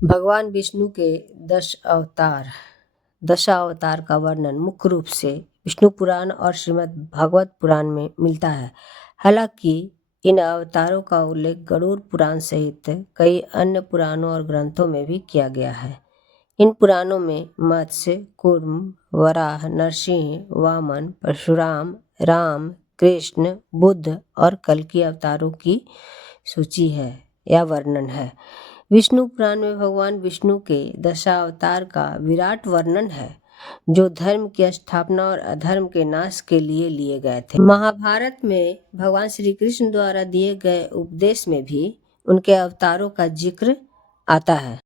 भगवान विष्णु के 10 अवतार का वर्णन मुख्य रूप से विष्णु पुराण और श्रीमद् भागवत पुराण में मिलता है। हालांकि इन अवतारों का उल्लेख गरुड़ पुराण सहित कई अन्य पुराणों और ग्रंथों में भी किया गया है। इन पुराणों में मत्स्य, कूर्म, वराह, नरसिंह, वामन, परशुराम, राम, कृष्ण, बुद्ध और कल्कि अवतारों की सूची है या वर्णन है। विष्णु पुराण में भगवान विष्णु के दशावतार का विराट वर्णन है, जो धर्म की स्थापना और अधर्म के नाश के लिए गए थे। महाभारत में भगवान श्री कृष्ण द्वारा दिए गए उपदेश में भी उनके अवतारों का जिक्र आता है।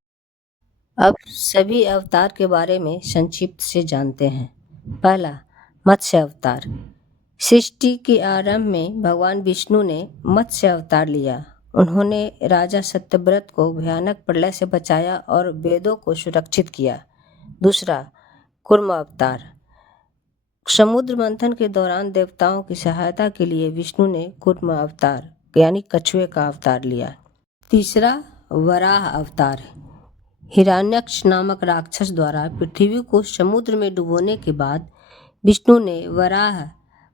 अब सभी अवतार के बारे में संक्षिप्त से जानते हैं। पहला, मत्स्य अवतार। सृष्टि के आरंभ में भगवान विष्णु ने मत्स्य अवतार लिया। उन्होंने राजा सत्यव्रत को भयानक प्रलय से बचाया और वेदों को सुरक्षित किया। दूसरा, कूर्म अवतार। समुद्र मंथन के दौरान देवताओं की सहायता के लिए विष्णु ने कूर्म अवतार यानी कछुए का अवतार लिया। तीसरा, वराह अवतार। हिरण्यक्ष नामक राक्षस द्वारा पृथ्वी को समुद्र में डुबोने के बाद विष्णु ने वराह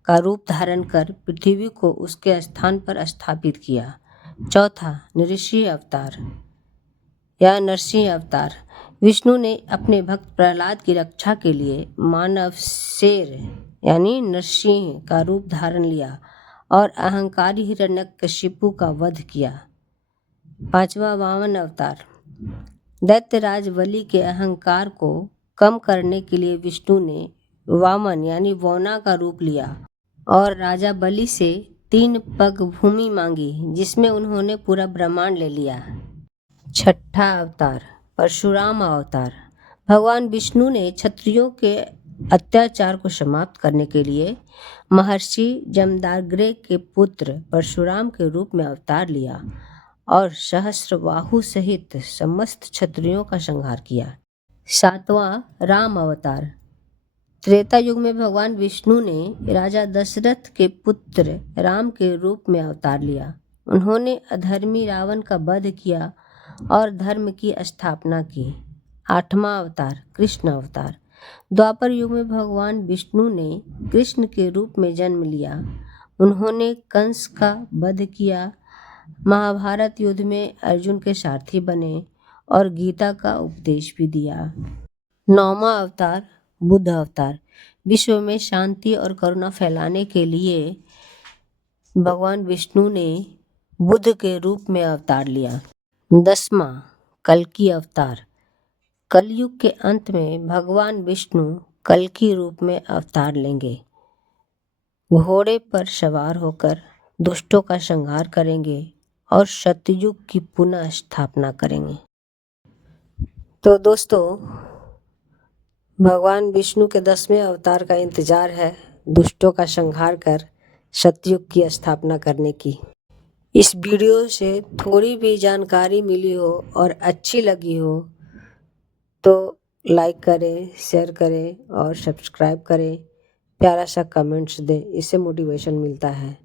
का रूप धारण कर पृथ्वी को उसके स्थान पर स्थापित किया। चौथा, नृसिंह अवतार या नरसिंह अवतार। विष्णु ने अपने भक्त प्रहलाद की रक्षा के लिए मानव शेर यानी नरसिंह का रूप धारण लिया और अहंकारी हिरण्यकशिपु का वध किया। पांचवा, वामन अवतार। दैत्यराज बलि के अहंकार को कम करने के लिए विष्णु ने वामन यानी वौना का रूप लिया और राजा बलि से 3 पग भूमि मांगी, जिसमें उन्होंने पूरा ब्रह्मांड ले लिया। छठा अवतार, परशुराम अवतार। भगवान विष्णु ने क्षत्रियों के अत्याचार को समाप्त करने के लिए महर्षि जमदाग्नि के पुत्र परशुराम के रूप में अवतार लिया और सहस्त्रबाहु सहित समस्त क्षत्रियों का संहार किया। सातवां, राम अवतार। त्रेता युग में भगवान विष्णु ने राजा दशरथ के पुत्र राम के रूप में अवतार लिया। उन्होंने अधर्मी रावण का वध किया और धर्म की स्थापना की। आठवां अवतार, कृष्ण अवतार। द्वापर युग में भगवान विष्णु ने कृष्ण के रूप में जन्म लिया। उन्होंने कंस का वध किया, महाभारत युद्ध में अर्जुन के सारथी बने और गीता का उपदेश भी दिया। नौवां अवतार, बुद्ध अवतार। विश्व में शांति और करुणा फैलाने के लिए भगवान विष्णु ने बुद्ध के रूप में अवतार लिया। 10वां, कल्कि अवतार। कलयुग के अंत में भगवान विष्णु कल्कि रूप में अवतार लेंगे। घोड़े पर सवार होकर दुष्टों का संहार करेंगे और सतयुग की पुनः स्थापना करेंगे। तो दोस्तों, भगवान विष्णु के 10वें अवतार का इंतजार है दुष्टों का संहार कर सतयुग की स्थापना करने की। इस वीडियो से थोड़ी भी जानकारी मिली हो और अच्छी लगी हो तो लाइक करें, शेयर करें और सब्सक्राइब करें। प्यारा सा कमेंट्स दें, इससे मोटिवेशन मिलता है।